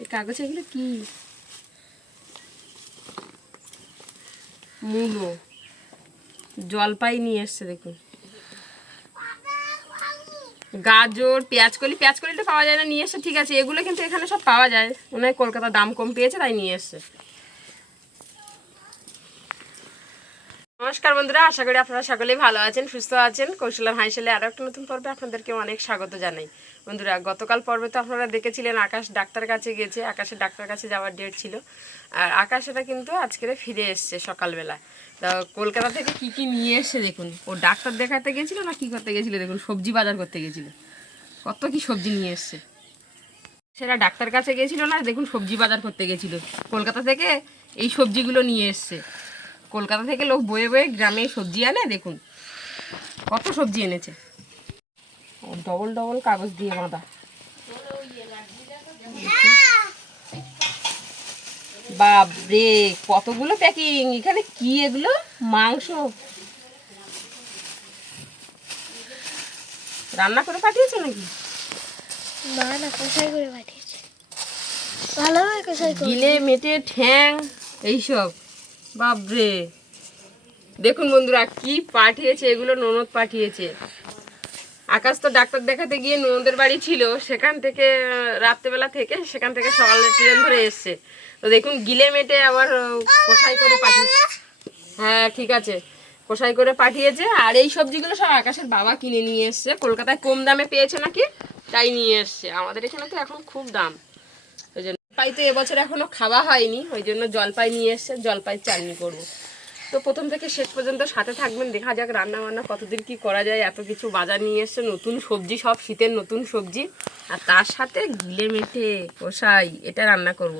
এই কাগজ এগুলো কি? মূলো, জলপাই নিয়ে এসছে দেখুন, গাজর, পেঁয়াজকলিটা পাওয়া যায় না, নিয়ে এসছে। ঠিক আছে, এগুলো কিন্তু এখানে সব পাওয়া যায়, মনে হয় কলকাতা দাম কম পেয়েছে তাই নিয়ে এসছে। নমস্কার বন্ধুরা, আশা করি আপনারা সকলেই ভালো আছেন, সুস্থ আছেন। কৌশলার হাইশালে আরও একটা নতুন পর্বে আপনাদেরকে অনেক স্বাগত জানাই। বন্ধুরা, গতকাল পর্বে তো আপনারা দেখেছিলেন আকাশ ডাক্তার কাছে গেছে, আকাশের ডাক্তার কাছে যাওয়ার ডেট ছিল। আর আকাশ এটা কিন্তু আজকে ফিরে এসছে সকালবেলা। তো কলকাতা থেকে কি কি নিয়ে এসছে দেখুন। ও ডাক্তার দেখাতে গেছিলো না কি করতে গেছিলো দেখুন, সবজি বাজার করতে গেছিলো। কত কি সবজি নিয়ে এসছে। সেটা ডাক্তার কাছে গেছিলো না, দেখুন সবজি বাজার করতে গেছিলো। কলকাতা থেকে এই সবজিগুলো নিয়ে এসছে। কলকাতা থেকে লোক বয়ে বয়ে গ্রামে সবজি আনে, দেখুন কত সবজি এনেছে। ডবল ডবল কাগজ দিয়ে বাঁধা। বাপরে, কতগুলো প্যাকিং! এখানে কি এগুলো? মাংস রান্না করে পাঠিয়েছে নাকি? না না, কষাই করে পাঠিয়েছে, ভালোভাবে কষাই করে। গিলে মেটে ঠ্যাং এইসব। বাপরে, দেখুন বন্ধুরা কি পাঠিয়েছে, এগুলো ননদ পাঠিয়েছে। আকাশ তো ডাক্তার দেখাতে গিয়ে ননদের বাড়ি ছিল, সেখান থেকে রাত্রেবেলা থেকে সেখান থেকে সকালে ট্রেন ধরে এসছে। তো দেখুন গিলে মেটে আবার কষাই করে পাঠিয়েছে। হ্যাঁ ঠিক আছে, কষাই করে পাঠিয়েছে। আর এই সবজিগুলো সব আকাশের বাবা কিনে নিয়ে এসছে, কলকাতায় কম দামে পেয়েছে নাকি তাই নিয়ে এসছে। আমাদের এখানে তো এখন খুব দাম, ওই জন্য জলপাই তো এবছর এখনো খাওয়া হয়নি, ওই জন্য জলপাই নিয়ে এসছে, জলপাই চাটনি করবো। তো প্রথম থেকে শেষ পর্যন্ত সাথে থাকবেন, দেখা যাক রান্না বান্না কতদিন কি করা যায়। এত কিছু বাজার নিয়ে এসছে, নতুন সবজি, সব শীতের নতুন সবজি, আর তার সাথে গিলে মেটে কষাই, এটা রান্না করব।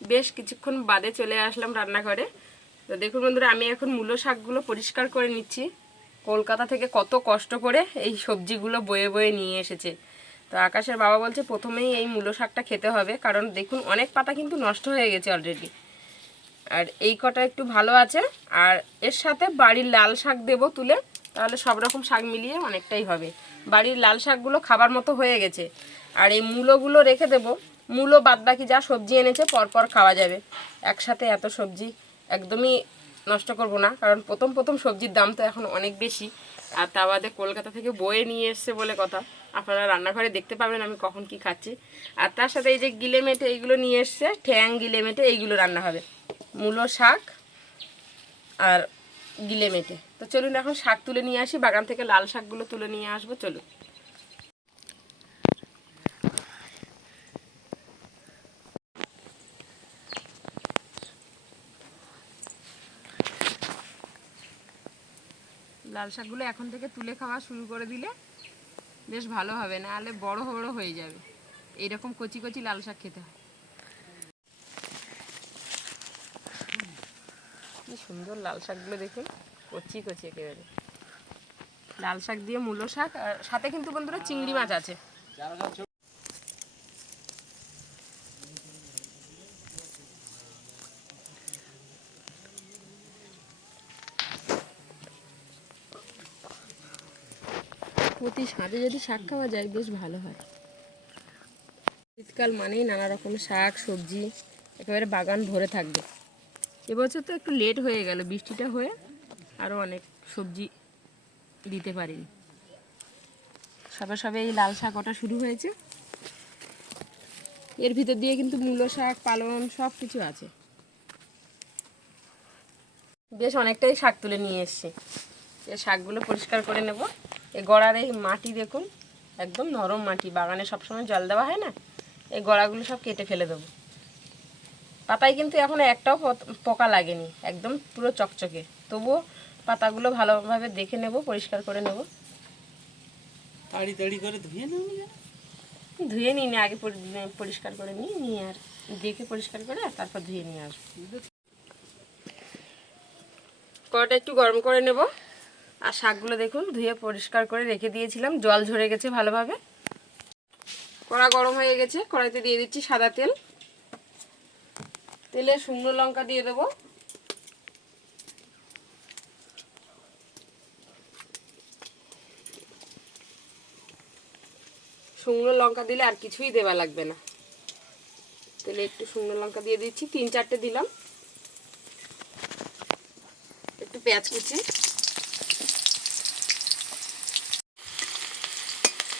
বেশ কিছুক্ষণ বাদে চলে আসলাম রান্নাঘরে। তো দেখুন বন্ধুরা, আমি এখন মূলো শাকগুলো পরিষ্কার করে নিচ্ছি। কলকাতা থেকে কত কষ্ট করে এই সবজিগুলো বয়ে বয়ে নিয়ে এসেছে। তো আকাশের বাবা বলছে প্রথমেই এই মূলো শাকটা খেতে হবে, কারণ দেখুন অনেক পাতা কিন্তু নষ্ট হয়ে গেছে অলরেডি, আর এই কটা একটু ভালো আছে। আর এর সাথে বাড়ির লাল শাক দেবো তুলে, তাহলে সব রকম শাক মিলিয়ে অনেকটাই হবে। বাড়ির লাল শাকগুলো খাবার মতো হয়ে গেছে, আর এই মূলোগুলো রেখে দেবো। মূলো বাদ বাকি যা সবজি এনেছে পরপর খাওয়া যাবে। একসাথে এত সবজি একদমই নষ্ট করব না, কারণ প্রথম প্রথম সবজির দাম তো এখন অনেক বেশি। আর তা বাদে কলকাতা থেকে বয়ে নিয়ে এসছে বলে কথা, আপনারা রান্নাঘরে দেখতে পাবেন আমি কখন কি খাচ্ছি। আর তার সাথে এই যে গিলে মেটে এইগুলো নিয়ে এসছে, ঠ্যাং গিলে মেটে এইগুলো রান্না হবে, মূলো শাক আর গিলে মেটে। তো চলুন এখন শাক তুলে নিয়ে আসি, বাগান থেকে লাল শাকগুলো তুলে নিয়ে আসবো, চলুন। লাল শাকগুলো এখন থেকে তুলে খাওয়া শুরু করে দিলে বেশ ভালো হবে, নাহলে বড় বড় হয়ে যাবে। এইরকম কচি কচি লাল শাক খেতে হয়। কি সুন্দর লাল শাকগুলো দেখুন, কচি কচি একেবারে। লাল শাক দিয়ে মূলো শাক, আর সাথে কিন্তু বন্ধুরা চিংড়ি মাছ আছে। প্রতি সাঁজে যদি শাক খাওয়া যায় বেশ ভালো হয়। শীতকাল মানেই নানা রকম শাক সবজি, একেবারে বাগান ভরে থাকবে। এবছর তো একটু লেট হয়ে গেল, বৃষ্টিটা হয়ে আরও অনেক সবজি দিতে পারিনি। সবে সবে এই লাল শাক ওটা শুরু হয়েছে, এর ভিতর দিয়ে কিন্তু মূলো শাক পালং সব কিছু আছে। বেশ অনেকটাই শাক তুলে নিয়ে এসছি, এই শাকগুলো পরিষ্কার করে নেব। এই গড়ার এই মাটি দেখুন, একদম নরম মাটি, বাগানে সবসময় জল দেওয়া হয় না, এই গড়াগুলো সব কেটে ফেলে দেবো। পাতায় কিন্তু এখনো একটাও পোকা লাগেনি, একদম পুরো চকচকে। তবুও পাতাগুলো ভালোভাবে দেখে নেব, পরিষ্কার করে নেব। তাড়ি তাড়ি করে ধুয়ে নেব, ধুয়ে নিই না, আগে পরিষ্কার করে নিয়ে আর দেখে পরিষ্কার করে তারপর ধুয়ে নিয়ে আসবো। কড়াটা একটু গরম করে নেব। আর শাকগুলো দেখুন ধুয়ে পরিষ্কার করে রেখে দিয়েছিলাম, জল ঝরে গেছে ভালোভাবে। কড়া গরম হয়ে গেছে, কড়াইতে দিয়ে দিচ্ছি সাদা তেল। তেলে শুকনো লঙ্কা দিয়ে দেবো, শুকনো লঙ্কা দিলে আর কিছুই দেওয়া লাগবে না। তেলে একটু শুকনো লঙ্কা দিয়ে দিচ্ছি, 3-4টে দিলাম। একটু পেঁয়াজ কুচি,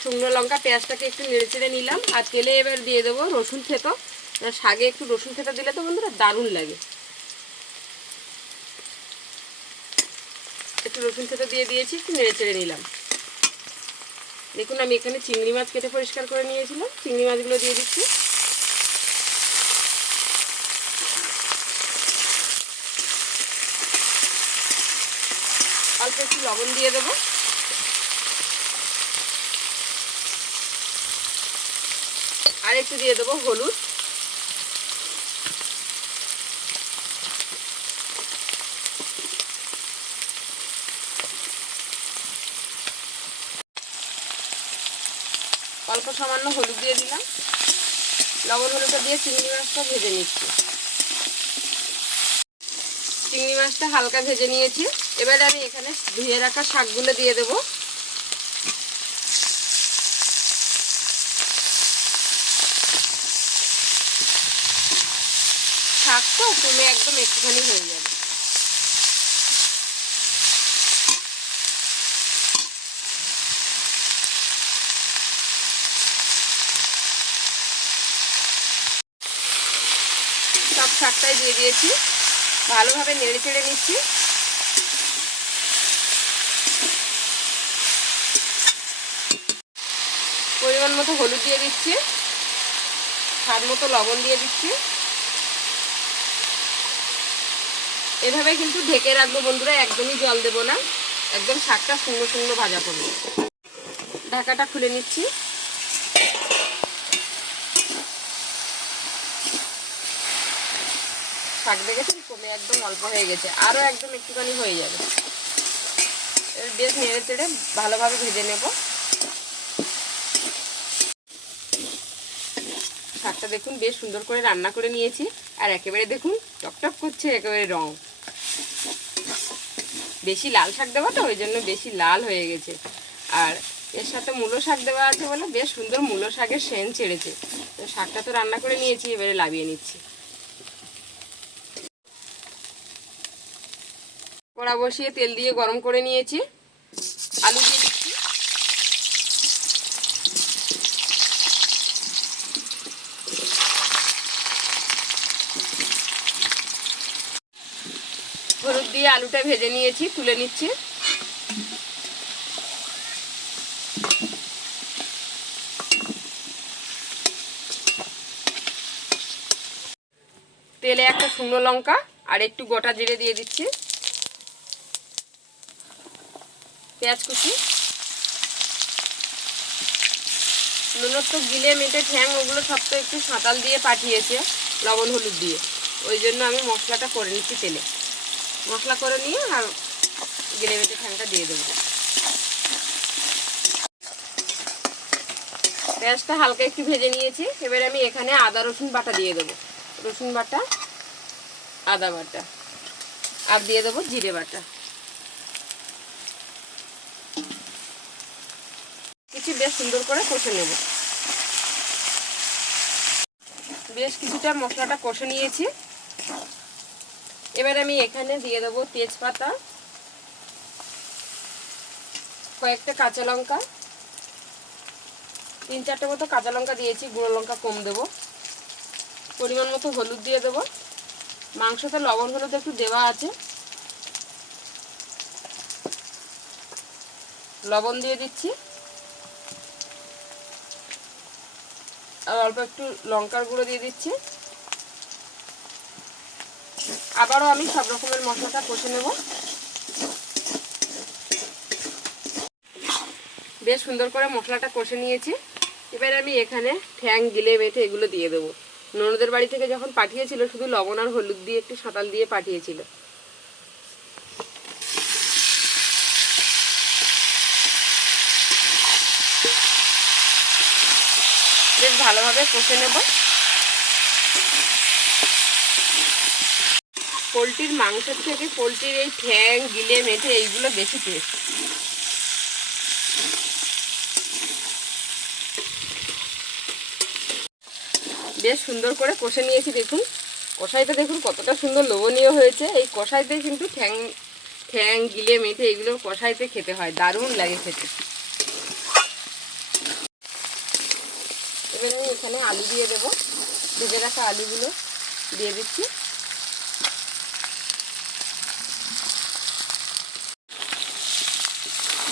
শুকনো লঙ্কা পেঁয়াজটাকে একটু নেড়ে চেড়ে নিলাম। আর তেলে এবার দিয়ে দেবো রসুন থেতো। শাকে একটু রসুন থেতো দিলে তো বন্ধুরা দারুণ লাগে। একটু রসুন থেতো দিয়ে দিয়েছি, একটু নেড়ে চেড়ে নিলাম। দেখুন আমি এখানে চিংড়ি মাছ কেটে পরিষ্কার করে নিয়েছিলাম, চিংড়ি মাছগুলো দিয়ে দিচ্ছি। অল্প একটু লবণ দিয়ে দেবো। আর একটু দিয়ে দেবো হলুদ। অল্প সামান্য হলুদ দিয়ে দিলাম। লবণ হলুদটা দিয়ে চিংড়ি মাছটা ভেজে নিচ্ছি। চিংড়ি মাছটা হালকা ভেজে নিয়েছি। এবারে আমি এখানে ধুয়ে রাখা শাকগুলো দিয়ে দেবো। শাক তো কমে একদম একটুখানি হয়ে যাবে। সব শাকটাই দিয়ে দিয়েছি, ভালোভাবে নেড়ে চেড়ে নিচ্ছি। পরিমাণ মতো হলুদ দিয়ে দিচ্ছি, স্বাদ মতো লবণ দিয়ে দিচ্ছি। এভাবে কিন্তু ঢেকে রাখবো বন্ধুরা, একদমই জল দেবো না, একদম শাকটা শুকনো শুকনো ভাজা করবো। ঢাকাটা খুলে নিচ্ছি। শাক দেখেছেন কমে একদম অল্প হয়ে গেছে, আরও একদম একটুখানি হয়ে যাবে। বেশ নেড়ে চেড়ে ভালোভাবে ভেজে নেব। শাকটা দেখুন বেশ সুন্দর করে রান্না করে নিয়েছি, আর একেবারে দেখুন টকটক করছে একেবারে রং। বেশি লাল শাক দেওয়া তো ওই জন্য বেশি লাল হয়ে গেছে। আর এর সাথে মূলো শাক দেওয়া আছে বলে বেশ সুন্দর মূলো শাকের সেন্ট ছেড়েছে। তো শাকটা তো রান্না করে নিয়েছি, এবারে লাভিয়ে নিচ্ছি। কড়া বসিয়ে তেল দিয়ে গরম করে নিয়েছি, আলু দিয়ে দিচ্ছি। হলুদ দিয়ে আলুটা ভেজে নিয়েছি, তুলে নিচ্ছি। তেলে একটা শুকনো লঙ্কা আর একটু গোটা জিরে দিয়ে দিচ্ছি, পেঁয়াজ কুচি। নুনের তো গিলে মেটে ঠ্যাং ওগুলো সব তো একটু সাঁতাল দিয়ে পাঠিয়েছে লবণ হলুদ দিয়ে, ওই জন্য আমি মশলাটা করে নিচ্ছি। তেলে মশলা করে নিয়ে আর গিলে মেটে ঠ্যাংটা দিয়ে দেবো। পেঁয়াজটা হালকা একটু ভেজে নিয়েছি, এবারে আমি এখানে আদা রসুন বাটা দিয়ে দেবো। রসুন বাটা, আদা বাটা, আর দিয়ে দেবো জিরে বাটা। কিছু বেশ সুন্দর করে কষে নেব। বেশ কিছুটা মশলাটা কষে নিয়েছি। এবার আমি এখানে দিয়ে দেবো তেজপাতা, কয়েকটা কাঁচা লঙ্কা, 3-4টে মতো কাঁচা লঙ্কা দিয়েছি, গুঁড়ো লঙ্কা কম দেবো। পরিমাণ মতো হলুদ দিয়ে দেবো। মাংসতে লবণ হলুদ একটু দেওয়া আছে, লবণ দিয়ে দিচ্ছি। আর অল্প একটু লঙ্কার গুঁড়ো দিয়ে দিচ্ছি। আবারও আমি সব রকমের মশলাটা কষে নেব। বেশ সুন্দর করে মশলাটা কষে নিয়েছি। এবার আমি এখানে ঠ্যাং গিলে মেটে এগুলো দিয়ে দেবো। ননদের বাড়ি থেকে যখন পাঠিয়েছিল শুধু লবণ আর হলুদ দিয়ে একটু সাঁতাল দিয়ে পাঠিয়েছিল। বেশ ভালোভাবে কষে নেব। পোলট্রির মাংসের থেকে পোলট্রির এই ঠ্যাং গিলে মেটে এইগুলো বেশি টেস্ট। বেশ সুন্দর করে কষে নিয়েছি। দেখুন কষাইটা দেখুন কতটা সুন্দর লোভনীয় হয়েছে। এই কষাইতে কিন্তু ঠ্যাং ঠ্যাং গিলে মেটে এগুলো কষাইতে খেতে হয়, দারুণ লাগে খেতে। এবার আমি এখানে আলু দিয়ে দেবো, ভেজে রাখা আলুগুলো দিয়ে দিচ্ছি।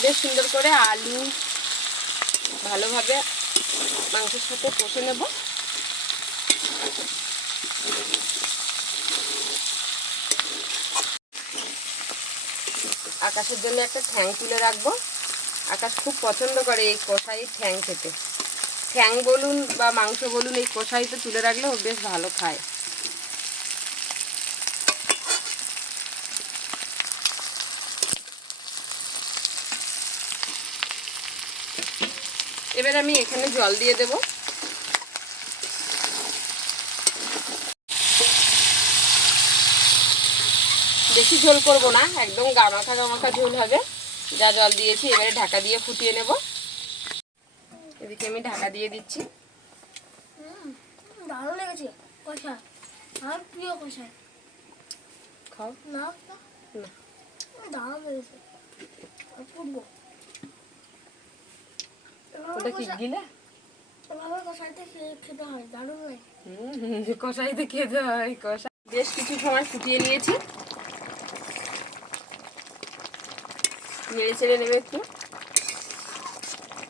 বেশ সুন্দর করে আলু ভালোভাবে মাংসের সাথে কষে নেব। আকাশের জন্য একটা ঠ্যাং তুলে রাখবো। আকাশ খুব পছন্দ করে এই কষাই ঠ্যাং খেতে। ঠ্যাং বলুন বা মাংস বলুন, এই কষাইতে তুলে রাখলে ও বেশ ভালো খায়। এবার আমি এখানে জল দিয়ে দেব। বেশি ঝোল করব না, একদম গামাখা গামাখা ঝোল হবে। যা জল দিয়েছি এবারে ঢাকা দিয়ে ফুটিয়ে নেব। এদিকে আমি ঢাকা দিয়ে দিচ্ছি। ভালো লেগেছে কষা, আমার প্রিয় কষা। খাও না না, দারুণ লেগেছে। ফুটবো ওটা কি গিলে এভাবে কষাইতে খেতে হয়, দারুণ লাগে। কষাইতে খেতে হয়। কষা বেশ কিছু সময় ফুটিয়ে নিয়েছি, নেড়ে চেড়ে নেবে একটু।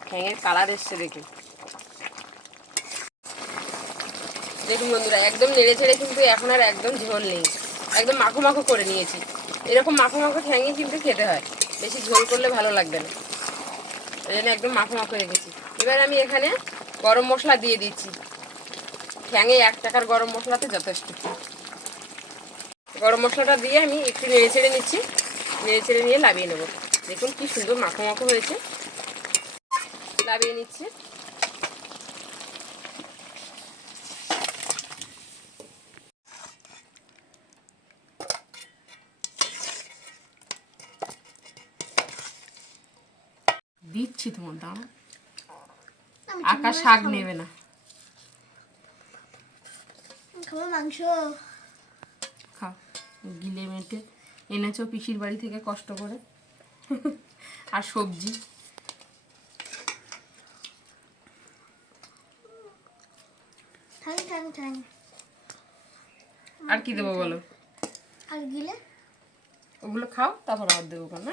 ঠ্যাঙের কালার এসছে দেখুন। দেখুন বন্ধুরা, একদম নেড়ে চেড়ে কিন্তু এখন আর একদম ঝোল নেই, একদম মাখো মাখো করে নিয়েছি। এরকম মাখো মাখো ঠ্যাঙই কিন্তু খেতে হয়, বেশি ঝোল করলে ভালো লাগবে না। ওই জন্য একদম মাখো মাখো রেখেছি। এবার আমি এখানে গরম মশলা দিয়ে দিচ্ছি। ঠ্যাঙে 1 টাকার গরম মশলাতে যথেষ্ট। গরম মশলাটা দিয়ে আমি একটু নেড়ে চেড়ে নিচ্ছি। নেড়ে চেড়ে নিয়ে লাবিয়ে নেব। দেখুন কি সুন্দর মাখো মাখো হয়েছে। লাবিয়ে নিচ্ছি। দিচ্ছি তোমার দাম। আকাশ শাক নেবে না, খাবো মাংস। খাও। গিলে মেটে এনেছো পিসির বাড়ি থেকে কষ্ট করে। আর সবজি ঠ্যাং ঠ্যাং ঠ্যাং। আর কি দেবো বলো? আর গিলে ওগুলো খাও, তারপর আর দেবো কেন।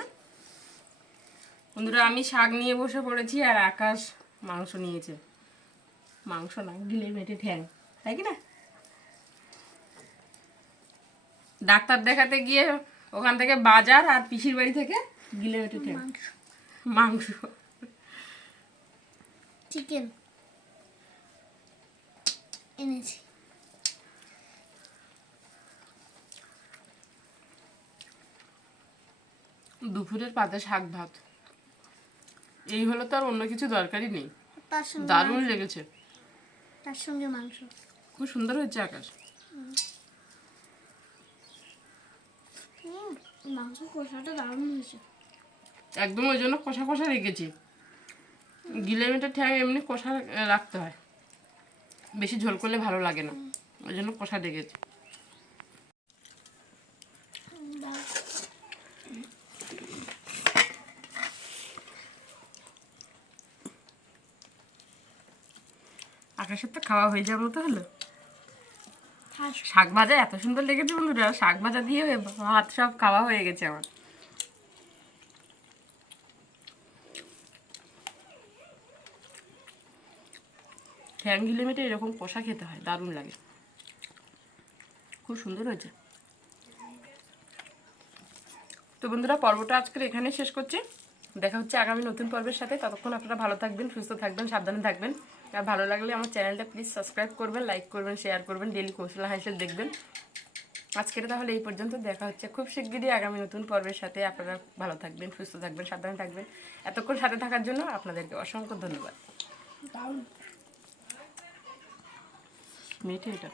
বন্ধুরা, আমি শাক নিয়ে বসে পড়েছি আর আকাশ মাংস নিয়েছে। মাংস না, গিলে মেটে ঠ্যাং, তাই কি না? ডাক্তার দেখাতে গিয়ে ওখান থেকে বাজার, আর পিসির বাড়ি থেকে গিলে মেটে ঠ্যাং মাংস। চিকেন এনেছি। দুপুরের পাতে শাক ভাত, এই হলো তো আর অন্য কিছু দরকারই নেই। তার সঙ্গে দারুণ লেগেছে, তার সঙ্গে মাংস। খুব সুন্দর হয়েছে আকাশ। মাংস কষাটা দারুণ হয়েছে। একদম ওই জন্য কষা কষা রেখেছি। গিলে মেটে ঠ্যাং এমনি কষা রাখতে হয়, বেশি ঝোল করলে ভালো লাগে না, ওই জন্য কষা রেখেছি। আকাশের তো খাওয়া হয়ে যাওয়ার মতো হলো। শাক ভাজা এত সুন্দর লেগেছে বন্ধুরা, শাক ভাজা দিয়ে ভাত সব খাওয়া হয়ে গেছে আমার। ঠ্যাং গিলে মেটে এরকম কষা খেতে হয়, দারুণ লাগে, খুব সুন্দর হয়েছে। তো বন্ধুরা, পর্বটা আজকের এখানে শেষ করছি। দেখা হচ্ছে আগামী নতুন পর্বের সাথে। ততক্ষণ আপনারা ভালো থাকবেন, সুস্থ থাকবেন, সাবধানে থাকবেন। আর ভালো লাগলে আমার চ্যানেলটা প্লিজ সাবস্ক্রাইব করবেন, লাইক করবেন, শেয়ার করবেন, ডেলি কৌশলা হাসিল দেখবেন। আজকের তাহলে এই পর্যন্ত। দেখা হচ্ছে খুব শিগগিরই আগামী নতুন পর্বের সাথে। আপনারা ভালো থাকবেন, সুস্থ থাকবেন, সাবধানে থাকবেন। এতক্ষণ সাথে থাকার জন্য আপনাদেরকে অসংখ্য ধন্যবাদ। মেটে এটা